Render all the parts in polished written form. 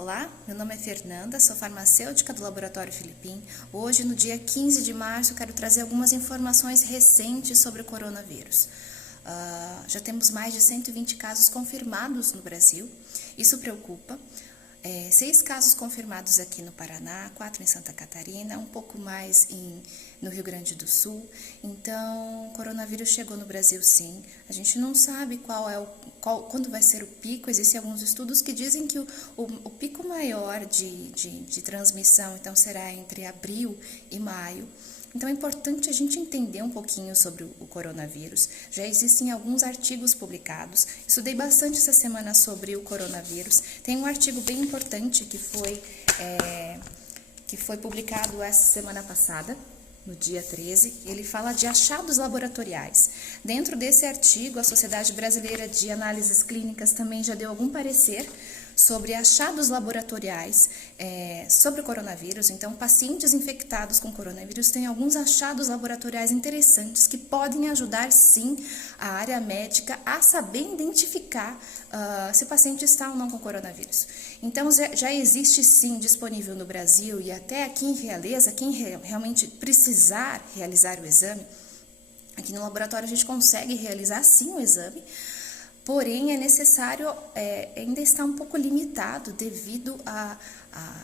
Olá, meu nome é Fernanda, sou farmacêutica do Laboratório Filipim. Hoje, no dia 15 de março, quero trazer algumas informações recentes sobre o coronavírus. Já temos mais de 120 casos confirmados no Brasil, isso preocupa. 6 casos confirmados aqui no Paraná, 4 em Santa Catarina, um pouco mais no Rio Grande do Sul. Então, o coronavírus chegou no Brasil sim. A gente não sabe quando vai ser o pico. Existem alguns estudos que dizem que o pico maior de transmissão então será entre abril e maio. Então é importante a gente entender um pouquinho sobre o coronavírus. Já existem alguns artigos publicados. Estudei bastante essa semana sobre o coronavírus. Tem um artigo bem importante que foi publicado essa semana passada, no dia 13. Ele fala de achados laboratoriais. Dentro desse artigo, a Sociedade Brasileira de Análises Clínicas também já deu algum parecer sobre achados laboratoriais sobre o coronavírus. Então, pacientes infectados com coronavírus têm alguns achados laboratoriais interessantes que podem ajudar, sim, a área médica a saber identificar se o paciente está ou não com coronavírus. Então, já existe, sim, disponível no Brasil e até aqui em Realeza, quem realmente precisar realizar o exame, aqui no laboratório a gente consegue realizar, sim, o exame. Porém, é necessário, ainda está um pouco limitado devido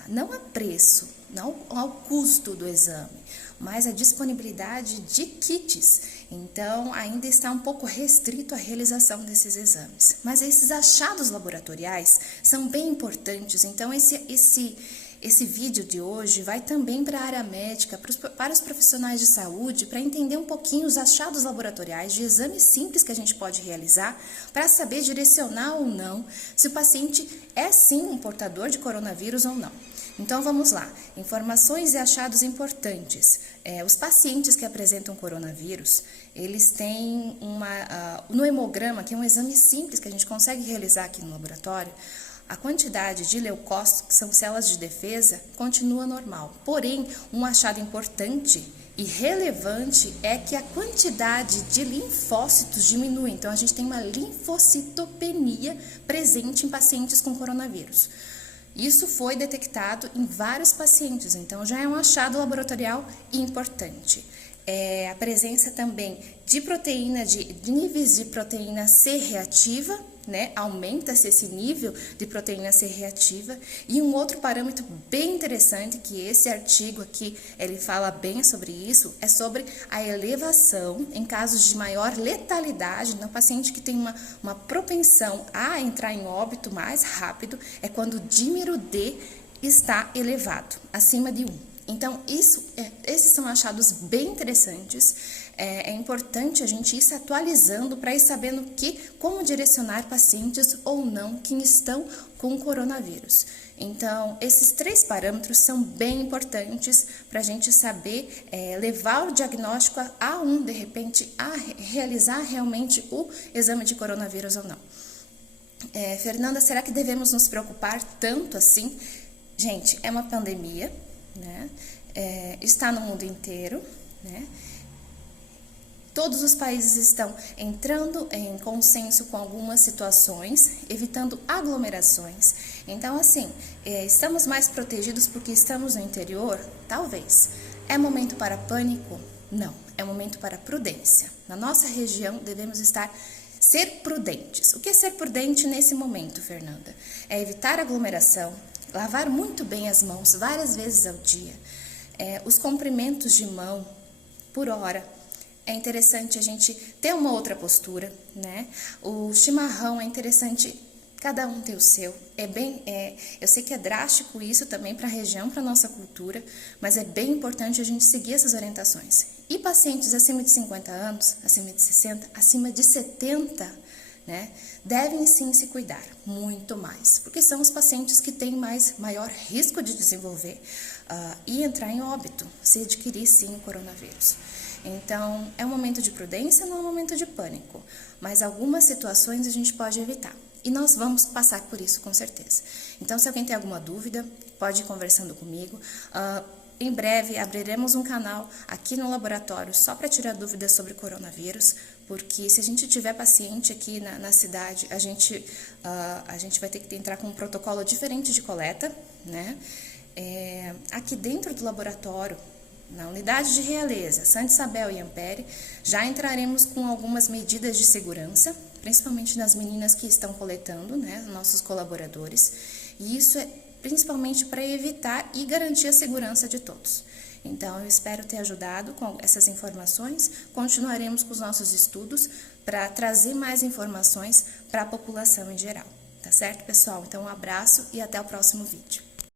não a preço, não ao custo do exame, mas a disponibilidade de kits. Então, ainda está um pouco restrito a realização desses exames. Mas esses achados laboratoriais são bem importantes. Então, esse vídeo de hoje vai também para a área médica, para os profissionais de saúde, para entender um pouquinho os achados laboratoriais de exames simples que a gente pode realizar para saber direcionar ou não se o paciente é sim um portador de coronavírus ou não. Então vamos lá, informações e achados importantes. Os pacientes que apresentam coronavírus, eles têm no hemograma, que é um exame simples que a gente consegue realizar aqui no laboratório, a quantidade de leucócitos, que são células de defesa, continua normal. Porém, um achado importante e relevante é que a quantidade de linfócitos diminui. Então, a gente tem uma linfocitopenia presente em pacientes com coronavírus. Isso foi detectado em vários pacientes, então já é um achado laboratorial importante. A presença também de proteína, de níveis de proteína C reativa, né? Aumenta-se esse nível de proteína C reativa. E um outro parâmetro bem interessante, que esse artigo aqui, ele fala bem sobre isso, é sobre a elevação em casos de maior letalidade, no paciente que tem uma propensão a entrar em óbito mais rápido, é quando o dímero D está elevado, acima de 1. Então, esses são achados bem interessantes. É importante a gente ir se atualizando para ir sabendo como direcionar pacientes ou não que estão com coronavírus. Então, esses 3 parâmetros são bem importantes para a gente saber levar o diagnóstico de repente, a realizar realmente o exame de coronavírus ou não. Fernanda, será que devemos nos preocupar tanto assim? Gente, é uma pandemia, né? Está no mundo inteiro, né? Todos os países estão entrando em consenso com algumas situações, evitando aglomerações. Então, assim, estamos mais protegidos porque estamos no interior? Talvez. É momento para pânico? Não. É momento para prudência. Na nossa região, devemos ser prudentes. O que é ser prudente nesse momento, Fernanda? É evitar aglomeração, lavar muito bem as mãos várias vezes ao dia, os comprimentos de mão por hora. É interessante a gente ter uma outra postura, né? O chimarrão é interessante cada um ter o seu. Eu sei que é drástico isso também para a região, para a nossa cultura, mas é bem importante a gente seguir essas orientações. E pacientes acima de 50 anos, acima de 60, acima de 70, né, devem sim se cuidar muito mais, porque são os pacientes que têm maior risco de desenvolver e entrar em óbito, se adquirir sim o coronavírus. Então, é um momento de prudência, não é um momento de pânico, mas algumas situações a gente pode evitar. E nós vamos passar por isso, com certeza. Então, se alguém tem alguma dúvida, pode ir conversando comigo. Em breve, abriremos um canal aqui no laboratório só para tirar dúvidas sobre coronavírus. porque se a gente tiver paciente aqui na cidade, a gente vai ter que entrar com um protocolo diferente de coleta, né? Aqui dentro do laboratório, na unidade de Realeza, Santa Isabel e Ampere, já entraremos com algumas medidas de segurança, principalmente nas meninas que estão coletando, né, nossos colaboradores, e isso é principalmente para evitar e garantir a segurança de todos. Então, eu espero ter ajudado com essas informações. Continuaremos com os nossos estudos para trazer mais informações para a população em geral. Tá certo, pessoal? Então, um abraço e até o próximo vídeo.